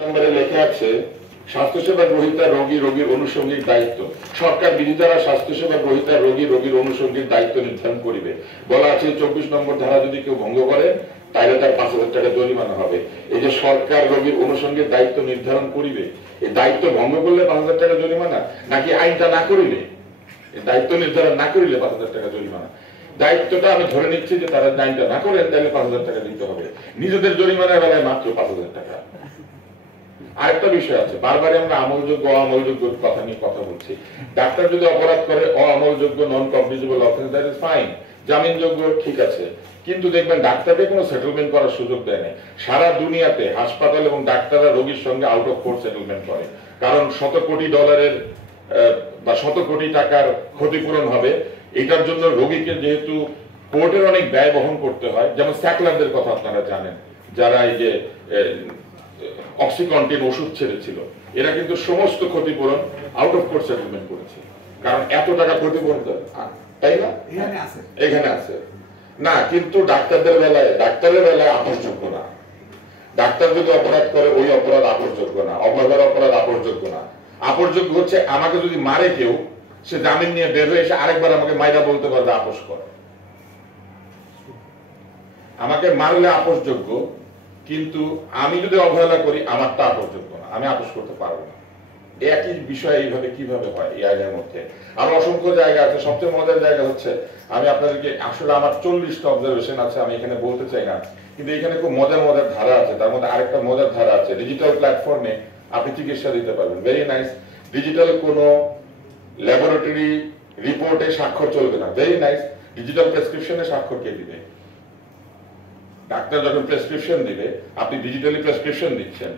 নম্বরে লেখা আছে স্বাস্থ্যসেবা গ্রহীতা রোগীর অনুষঙ্গিক দায়িত্ব। সরকার বিধি দ্বারা স্বাস্থ্যসেবা গ্রহীতা রোগীর অনুষঙ্গিক দায়িত্ব নির্ধারণ করিবে। বলা আছে 24 নম্বর ধারা যদি কেউ ভঙ্গ করে তাহলে তার 5,000 টাকা জরিমানা হবে। এই যে সরকার রোগীর অনুষঙ্গিক দায়িত্ব নির্ধারণ করিবে, এই দায়িত্ব ভঙ্গ করলে 5,000 টাকা জরিমানা, নাকি আইনটা না করিলে, এই দায়িত্ব নির্ধারণ না করিলে 5,000 টাকা জরিমানা? দায়িত্বটা আমি ধরে নিচ্ছি যে তারা আইনটা না করেন তাহলে 5,000 টাকা দিতে হবে। নিজেদের জরিমানার বেলায় মাত্র 5,000 টাকা। আরেকটা বিষয় আছে, বারবার আমরা আমলযোগ্য অমলযোগ্য কথা নিয়ে কথা বলছি। ডাক্তার যদি অপরাধ করে অমলযোগ্য non cognizable offence, that is fine, জামিনযোগ্য, ঠিক আছে। কিন্তু দেখবেন ডাক্তারকে কোনো সেটেলমেন্ট করার সুযোগ দেয় না। সারা দুনিয়াতে হাসপাতাল এবং ডাক্তাররা রোগীর সঙ্গে আউট অফ কোর্ট সেটেলমেন্ট করে, কারণ $100 কোটি বা 100 কোটি টাকার ক্ষতিপূরণ হবে। এটার জন্য রোগীকে যেহেতু কোর্টের অনেক ব্যয় বহন করতে হয়, যেমন স্যাকলারদের কথা আপনারা জানেন, যারা এই যে অক্সিকন্টিন ওষুধ ছেড়েছিল, এরা কিন্তু সমস্ত ক্ষতিপূরণ আউট অফ কোর্ট সেটেলমেন্ট করেছে, কারণ এত টাকা ক্ষতিপূরণ, তাই না? এখানে আছে না। কিন্তু ডাক্তারের বেলায় আপোষযোগ্য না। ডাক্তার যদি অপরাধ করে ওই অপরাধ আপোষযোগ্য না, অপরাধের অপরাধ আপোষযোগ্য না। আপোষযোগ্য হচ্ছে আমাকে যদি মারে কেউ, সে জামিন নিয়ে বের হয়ে এসে আরেকবার আমাকে মাইরা বলতে পারবে আপোষ করে। আমাকে মারলে আপোষযোগ্য, কিন্তু আমি যদি অবহেলা করি আমারটা আপোষযোগ্য না, আমি আপোষ করতে পারবো না। একই বিষয় এইভাবে কিভাবে হয় এই আইনের মধ্যে? আরো অসংখ্য জায়গা আছে। সবচেয়ে মজার জায়গা হচ্ছে, আমি আপনাদেরকে আসলে আমার 40টা অবজারভেশন আছে, আমি এখানে বলতে চাই না, কিন্তু এখানে খুব মজার মজার ধারা আছে। তার মধ্যে আরেকটা মজার ধারা আছে, ডিজিটাল প্ল্যাটফর্মে আপনি চিকিৎসা দিতে পারবেন। Very nice. ডিজিটাল কোনো ল্যাবরেটরি রিপোর্টে স্বাক্ষর চলবে না। Very nice. ডিজিটাল প্রেসক্রিপশনে স্বাক্ষর কে দিবে? ডাক্তার যখন প্রেসক্রিপশন দিবে, আপনি ডিজিটালি প্রেসক্রিপশন দিচ্ছেন।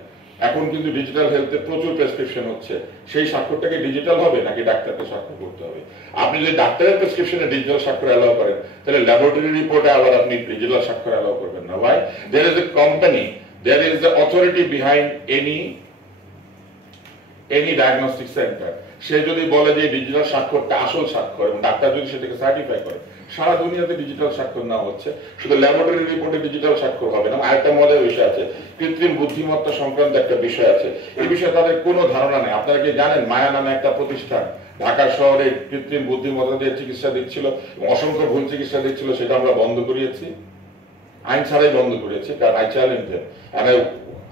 এখন কিন্তু ডিজিটাল হেলথে প্রচুর প্রেসক্রিপশন হচ্ছে, সেই স্বাক্ষরটাকে ডিজিটাল হবে নাকি ডাক্তারকে স্বাক্ষর করতে হবে? আপনি যদি ডাক্তারের প্রেসক্রিপশনে ডিজিটাল স্বাক্ষর অ্যালাউ করেন, তাহলে ল্যাবরেটরি রিপোর্টে আবার আপনি ডিজিটাল স্বাক্ষর অ্যালাউ করবেন না। ভাই, there is a company, there is the authority behind any diagnostic centre. সে যদি বলে যে ডিজিটাল স্বাক্ষরটা আসল স্বাক্ষর, এবং ডাক্তার যদি সেটাকে সার্টিফাই করে, সারা দুনিয়াতে ডিজিটাল স্বাক্ষর না হচ্ছে, শুধু ল্যাবরেটরি রিপোর্টে ডিজিটাল স্বাক্ষর হবে না। আরেকটা মজার বিষয় আছে, কৃত্রিম বুদ্ধিমত্তা সংক্রান্ত একটা বিষয় আছে। এই বিষয়ে তাদের কোনো ধারণা নেই। আপনারা কি জানেন, মায়া নামে একটা প্রতিষ্ঠান ঢাকা শহরে কৃত্রিম বুদ্ধিমত্তা দিয়ে চিকিৎসা দিচ্ছিল, অসংখ্য ভুল চিকিৎসা দিচ্ছিল, সেটা আমরা বন্ধ করিয়েছি, আইন ছাড়াই বন্ধ করিয়েছি। কারণ I challenge them,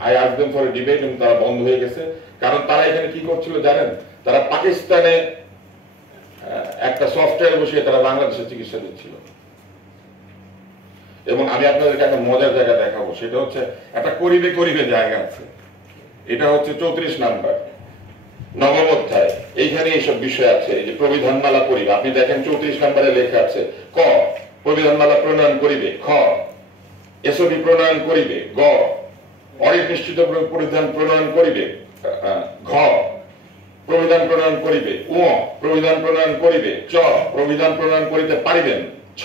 I ask them for a debate, এবং তারা বন্ধ হয়ে গেছে। কারণ তারা এখানে কি করছিল জানেন? তারা পাকিস্তানে একটা সফটওয়্যার বসিয়ে তারা বাংলাদেশে চিকিৎসা দিচ্ছিল। এবং আমি আপনাদেরকে একটা মজার জায়গা দেখাবো, সেটা হচ্ছে একটা করিবে জায়গা আছে। এটা হচ্ছে 34 নাম্বার নবম অধ্যায়, এইখানে এইসব বিষয় আছে। এই যে প্রবিধানমালা করিবে, আপনি দেখেন 34 নম্বরে লেখা আছে, ক প্রবিধানমালা প্রণয়ন করিবে, খ এসওপি প্রণয়ন করিবে, গ অডিট নিশ্চিত পরিধান প্রণয়ন করিবে, ঘ প্রবিধান প্রণয়ন করিবে, উ প্রবিধান প্রণয়ন করিবে, চ প্রবিধান প্রণয়ন করিতে পারিবেন, ছ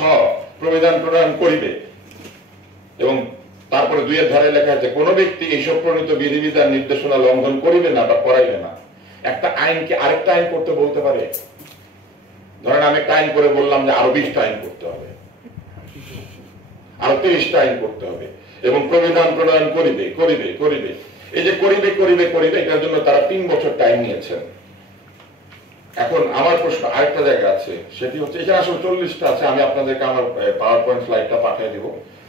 প্রবিধান প্রণয়ন করিবে। এবং তারপরে 2 এর ধারে লেখা আছে, কোন ব্যক্তি এইসব প্রণীত বিধিবিধান নির্দেশনা লঙ্ঘন করিবে না বা করাইবে না। একটা আইনকে আরেকটা আইন করতে বলতে পারে? ধরেন আমি একটা আইন করে বললাম যে আরো 20টা আইন করতে হবে, আরো 30টা আইন করতে হবে, এবং প্রবিধান প্রণয়ন করিবে করিবে করিবে। এই যে করিবে করিবে করিবে, এটার জন্য তারা 3 বছর টাইম নিয়েছেন। এখন আমার প্রশ্ন আরেকটা জায়গা আছে, সেটি হচ্ছে, এখানে আসলে 40টা আছে, আমি আপনাদেরকে আমার পাওয়ার পয়েন্ট স্লাইডটা পাঠিয়ে দিব,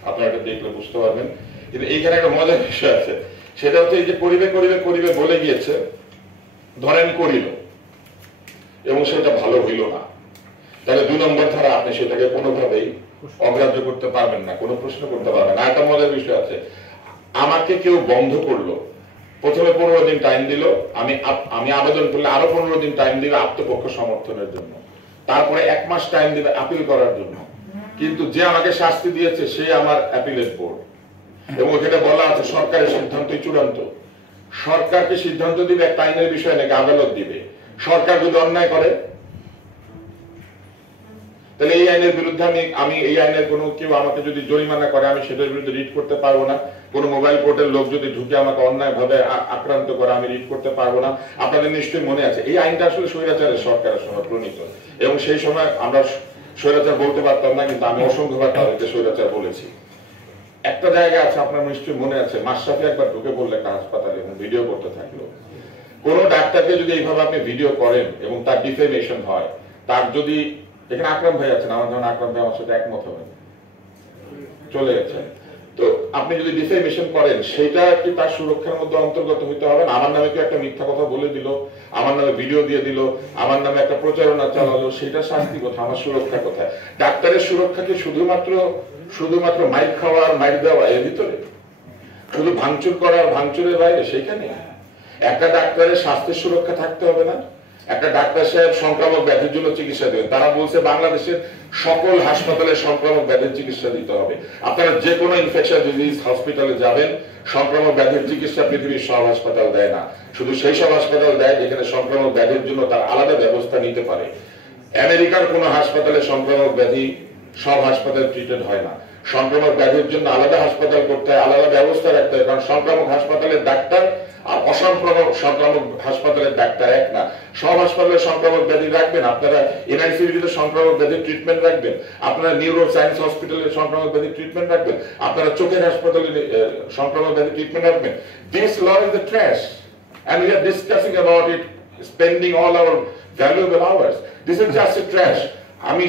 আপনারা এটা দেখলে বুঝতে পারবেন। কিন্তু এইখানে একটা মজার বিষয় আছে, সেটা হচ্ছে এই যে করিবে করিবে করিবে বলে গিয়েছে, ধরেন করিল এবং সেটা ভালো হইল না, তাহলে 2 নম্বর ধারা আপনি সেটাকে কোনোভাবেই অগ্রাহ্য করতে পারবেন না, কোনো প্রশ্ন করতে পারবেন না। একটা মজার বিষয় আছে, আমাকে কেউ বন্ধ করলো, প্রথমে 15 দিন টাইম দিল, আমি আবেদন করলে আরো 15 দিন টাইম দিবে আত্মপক্ষ সমর্থনের জন্য, তারপরে 1 মাস টাইম দিবে আপিল করার জন্য। কিন্তু যে আমাকে শাস্তি দিয়েছে সে আমার অ্যাপিলেট বোর্ড, এবং এখানে বলা আছে সরকারের সিদ্ধান্তই চূড়ান্ত। সরকারকে সিদ্ধান্ত দিবে একটা আইনের বিষয় নাকি আদালত দিবে? সরকার যদি অন্যায় করে, তাহলে এই আইনের বিরুদ্ধে আমি এই আইনের কোনো কেউ আমাকে যদি জরিমানা করে, আমি সেটার বিরুদ্ধে রিট করতে পারবো না। কোনো মোবাইল কোর্টের লোক যদি ঢুকে আমাকে অন্যায় ভাবে আক্রান্ত করে, আমি রিট করতে পারবো না। আপনাদের নিশ্চয়ই মনে আছে এই আইনটা আসলে স্বৈরাচারের সরকারের সময় প্রণীত, এবং সেই সময় আমরা স্বৈরাচার বলতে পারতাম না, কিন্তু আমি অসংখ্যবার তাদেরকে স্বৈরাচার বলেছি। একটা জায়গা আছে, আপনার নিশ্চয়ই মনে আছে, মাশরাফি একবার ঢুকে পড়লে একটা হাসপাতালে এবং ভিডিও করতে থাকলো। কোন ডাক্তারকে যদি এইভাবে আপনি ভিডিও করেন এবং তার ডিফেমেশন হয়, তার যদি, এখানে আকরাম ভাই আছেন, আমার ধরুন আকরাম ভাই আমার সাথে একমত হবেন, চলে গেছে, তো আপনি যদি ডিফেমেশন করেন, সেটা কি তার সুরক্ষার মধ্যে অন্তর্গত হইতে হবে না? আমার নামে কি একটা মিথ্যা কথা বলে দিল, আমার নামে ভিডিও দিয়ে দিল, আমার নামে একটা প্রচারণা চালালো, সেটা শাস্তি কোথায়, আমার সুরক্ষা কোথায়? ডাক্তারের সুরক্ষা কি শুধুমাত্র মাইর খাওয়া আর মাইর দেওয়া এর ভিতরে, শুধু ভাঙচুর করা আর ভাঙচুরের বাইরে সেইখানে? একটা ডাক্তারের স্বাস্থ্যের সুরক্ষা থাকতে হবে না? একটা ডাক্তার সাহেব সংক্রামক ব্যাধির জন্য চিকিৎসা দেবেন, তারা বলছে বাংলাদেশের সকল হাসপাতালে সংক্রামক ব্যাধির চিকিৎসা দিতে হবে। আপনারা যে কোনো ইনফেকশন ডিজিজ হসপিটালে যাবেন, সংক্রামক ব্যাধির চিকিৎসা পৃথিবীর সব হাসপাতাল দেয় না, শুধু সেই সব হাসপাতাল দেয় যেখানে সংক্রামক ব্যাধির জন্য তার আলাদা ব্যবস্থা নিতে পারে। আমেরিকার কোনো হাসপাতালে সংক্রামক ব্যাধি সব হাসপাতালে ট্রিটেড হয় না, সংক্রামক ব্যাধির জন্য আলাদা হাসপাতাল করতে হয়, আলাদা ব্যবস্থা রাখতে হয়, কারণ সংক্রামক হাসপাতালের ডাক্তার আর সংক্রামক হাসপাতালের ডাক্তার এক না। সব হাসপাতালে সংক্রামক ব্যাধি রাখবেন, আপনারা এনআইসির ভিতরে সংক্রামক ব্যাধির ট্রিটমেন্ট রাখবেন, আপনারা নিউরো সায়েন্স হসপিটালে সংক্রামক ব্যাধির ট্রিটমেন্ট রাখবেন, আপনারা চোখের হাসপাতালে সংক্রামক ব্যাধির ট্রিটমেন্ট রাখবেন। This law is the trash and we are discussing about it, spending all our valuable hours. This is just a trash. আমি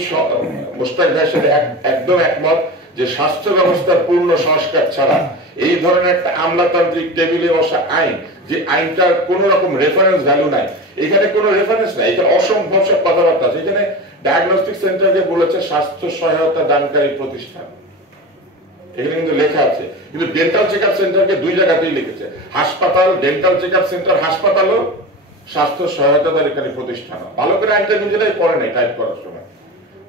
মুশতাক ভাইয়ের সাথে একদম একমত যে স্বাস্থ্য ব্যবস্থার পূর্ণ সংস্কার ছাড়া এই ধরনের একটা আমলাতান্ত্রিক টেবিলে বসা আইন, যে আইনটার কোন রকম রেফারেন্স ভ্যালু নাই, এখানে কোনো রেফারেন্স নাই, এখানে অসম্ভব সব কথাবার্তা আছে। এখানে ডায়াগনস্টিক সেন্টারকে বলেছে স্বাস্থ্য সহায়তা দানকারী প্রতিষ্ঠান, এখানে কিন্তু লেখা আছে, কিন্তু ডেন্টাল চেকআপ সেন্টারকে দুই জায়গাতেই লিখেছে, হাসপাতাল, ডেন্টাল চেকআপ সেন্টার হাসপাতালও, স্বাস্থ্য সহায়তা দানকারী প্রতিষ্ঠান। ভালো করে আইনটা নিজেরাই পড়ে নাই টাইপ করার সময়।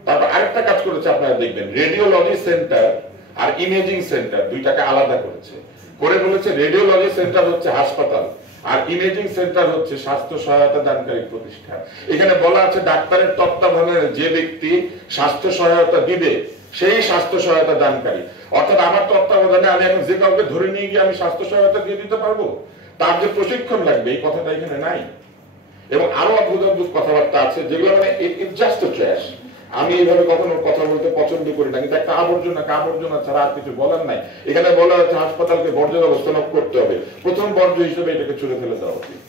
তারপর আরেকটা কাজ করেছে, আপনারা দেখবেন, রেডিওলজি সেন্টার আর ইমেজিং সেন্টার দুইটাকে আলাদা করেছে, করে বলেছে রেডিওলজি সেন্টার হচ্ছে হাসপাতাল আর ইমেজিং সেন্টার হচ্ছে স্বাস্থ্য সহায়তা দানকারী প্রতিষ্ঠান। এখানে বলা আছে ডাক্তারের তত্ত্বাবধানে যে ব্যক্তি স্বাস্থ্য সহায়তা দিবে সেই স্বাস্থ্য সহায়তা দানকারী, অর্থাৎ আমার তত্ত্বাবধানে আমি এখন যে কাউকে ধরে নিয়ে গিয়ে আমি স্বাস্থ্য সহায়তা দিয়ে দিতে পারবো, তার যে প্রশিক্ষণ লাগবে এই কথাটা এখানে নাই। এবং আরো অদ্ভুত অদ্ভুত কথাবার্তা আছে যেগুলো মানে ইট জাস্ট আ ট্র্যাশ। আমি এইভাবে কখনো কথা বলতে পছন্দ করি না, কিন্তু একটা আবর্জনা ছাড়া আর কিছু বলার নাই। এখানে বলা হচ্ছে হাসপাতালকে বর্জ্য ব্যবস্থাপনা করতে হবে, প্রথম বর্জ্য হিসেবে এটাকে ছুড়ে ফেলে দেওয়া উচিত।